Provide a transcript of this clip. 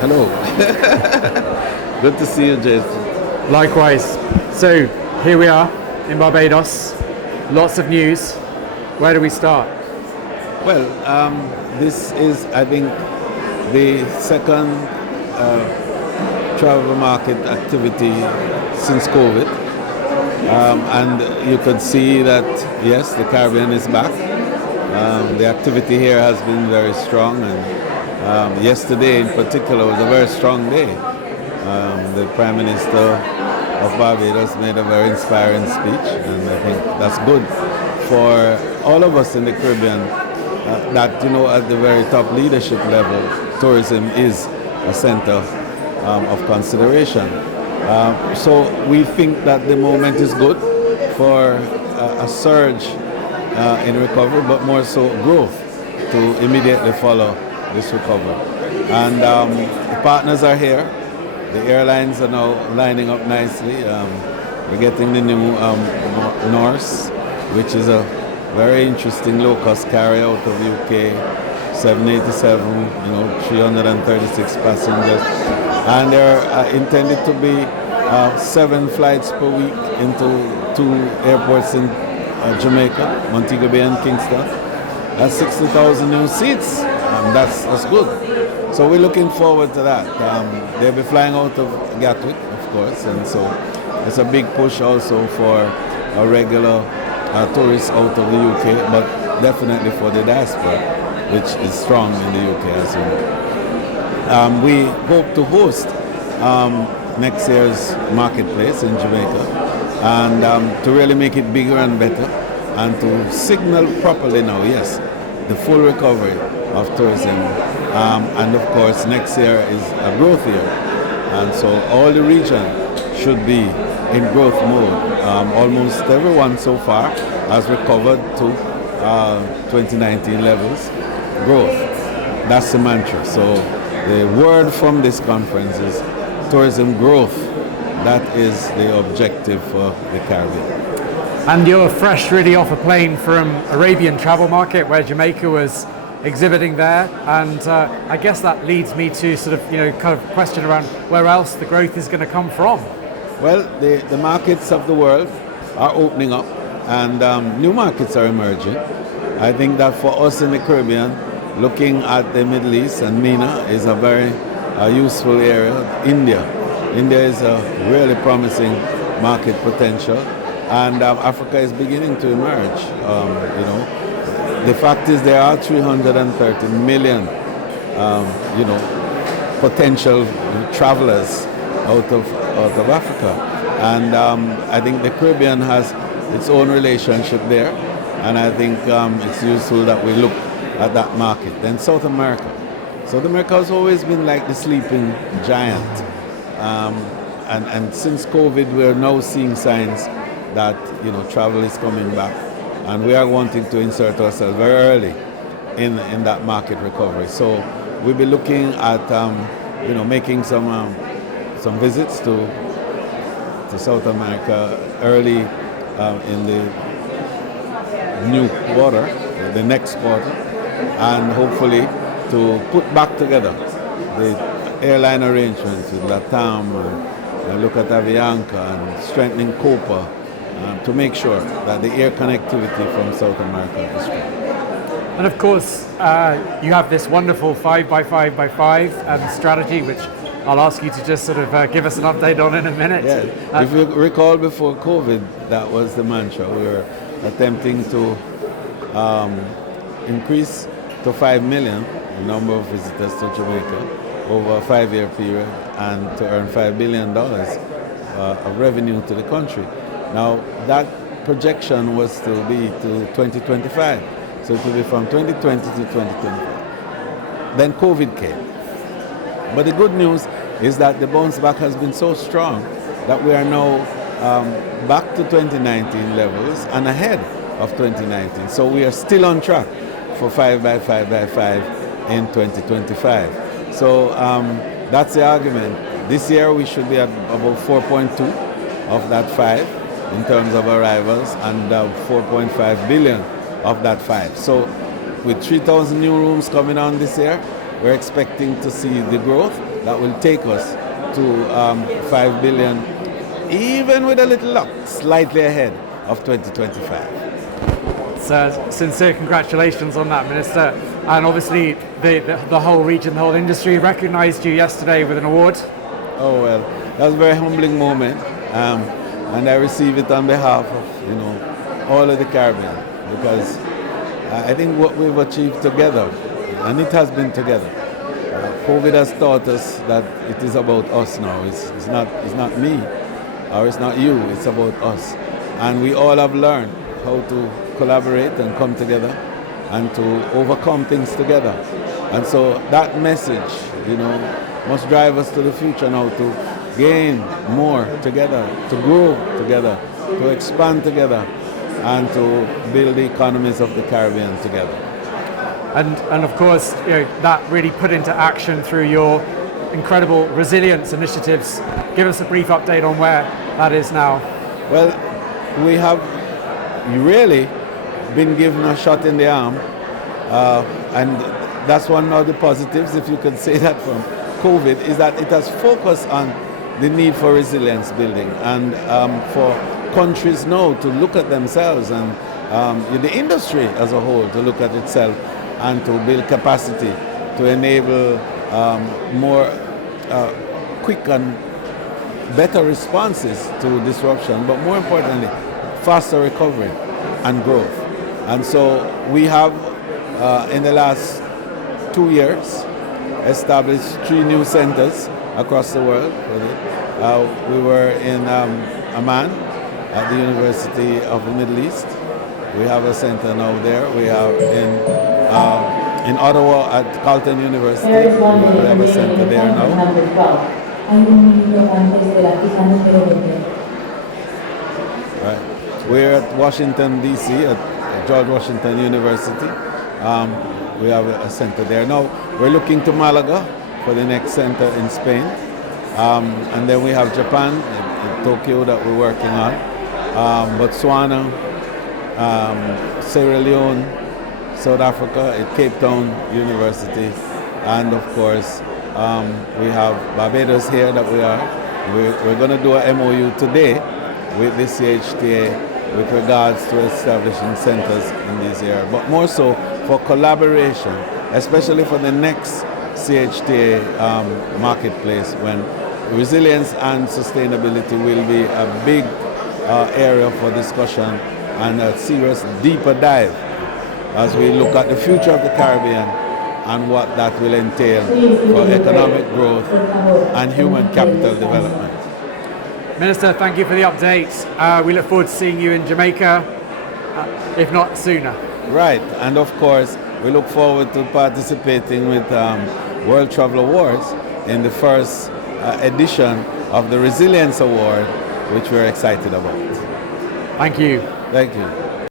Hello. Good to see you, Jason. Likewise. So here we are in Barbados. Lots of news. Where do we start? Well, this is, I think, the second travel market activity since COVID. And you could see that, yes, the Caribbean is back. The activity here has been very strong, and yesterday in particular was a very strong day. The Prime Minister of Barbados made a very inspiring speech, and I think that's good for all of us in the Caribbean, that, you know, at the very top leadership level, tourism is a center of consideration. So we think that the moment is good for a surge in recovery, but more so growth to immediately follow this recovery. And the partners are here. The airlines are now lining up nicely. We're getting the new Norse, which is a very interesting low-cost carrier out of UK, 787, 336 passengers. And they're intended to be 7 flights per week into 2 airports in Jamaica, Montego Bay and Kingston. That's 60,000 new seats. That's good. So we're looking forward to that. They'll be flying out of Gatwick, of course, and so it's a big push also for a regular tourists out of the UK, but definitely for the diaspora, which is strong in the UK, as you know. We hope to host next year's marketplace in Jamaica, and to really make it bigger and better, and to signal properly now, yes, the full recovery of tourism. And of course, next year is a growth year, and so all the region should be in growth mode. Almost everyone so far has recovered to 2019 levels. Growth, that's the mantra. So the word from this conference is tourism growth. That is the objective for the Caribbean. And you're fresh really off a plane from Arabian travel market where Jamaica was exhibiting there, and I guess that leads me to sort of, kind of question around where else the growth is going to come from. Well, the markets of the world are opening up, and new markets are emerging. I think that for us in the Caribbean, looking at the Middle East and MENA is a very useful area. India is a really promising market potential, and Africa is beginning to emerge. The fact is there are 330 million, potential travelers out of Africa, and I think the Caribbean has its own relationship there, and I think it's useful that we look at that market. Then South America has always been like the sleeping giant, and since COVID we're now seeing signs that travel is coming back, and we are wanting to insert ourselves very early in that market recovery. So we'll be looking at making some visits to South America early in the new quarter, the next quarter, and hopefully to put back together the airline arrangements with LATAM and look at Avianca and strengthening Copa to make sure that the air connectivity from South America is strong. And of course, you have this wonderful 5x5x5 strategy, which I'll ask you to just sort of give us an update on in a minute. Yeah. If you recall, before COVID, that was the mantra. We were attempting to increase to 5 million the number of visitors to Jamaica over a 5-year period, and to earn $5 billion of revenue to the country. Now, that projection was still be to 2025. So it will be from 2020 to 2025. Then COVID came. But the good news is that the bounce back has been so strong that we are now back to 2019 levels and ahead of 2019. So we are still on track for 5x5x5 in 2025. So that's the argument. This year we should be at about 4.2 of that 5 in terms of arrivals, and 4.5 billion of that 5. So with 3,000 new rooms coming on this year, we're expecting to see the growth that will take us to 5 billion, even with a little luck, slightly ahead of 2025. So, sincere congratulations on that, Minister. And obviously the whole region, the whole industry recognized you yesterday with an award. Oh well, that was a very humbling moment, and I received it on behalf of all of the Caribbean, because I think what we've achieved together, and it has been together. COVID has taught us that it is about us now. It's not me, or it's not you. It's about us, and we all have learned how to collaborate and come together and to overcome things together. And so that message, must drive us to the future now, to gain more together, to grow together, to expand together, and to build the economies of the Caribbean together. And of course, that really put into action through your incredible resilience initiatives. Give us a brief update on where that is now. Well, we have really been given a shot in the arm, and that's one of the positives, if you can say that, from COVID, is that it has focused on the need for resilience building, and for countries now to look at themselves, and the industry as a whole to look at itself and to build capacity to enable more quick and better responses to disruption, but more importantly, faster recovery and growth. And so we have, in the last 2 years, established 3 new centers across the world. We were in Amman at the University of the Middle East. We have a center now there. We have in Ottawa at Carleton University. We have a center there now. Right. We're at Washington, D.C., at George Washington University. We have a center there. Now we're looking to Malaga for the next center in Spain. And then we have Japan, in Tokyo, that we're working on. Botswana, Sierra Leone, South Africa at Cape Town University. And of course, we have Barbados here that we are. We're going to do a MOU today with the CHTA with regards to establishing centers in these areas, but more so for collaboration, especially for the next CHTA marketplace, when resilience and sustainability will be a big area for discussion and a serious deeper dive as we look at the future of the Caribbean and what that will entail for economic growth and human capital development. Minister, thank you for the update. We look forward to seeing you in Jamaica, if not sooner. Right, and of course, we look forward to participating with World Travel Awards in the first edition of the Resilience Award, which we're excited about. Thank you. Thank you.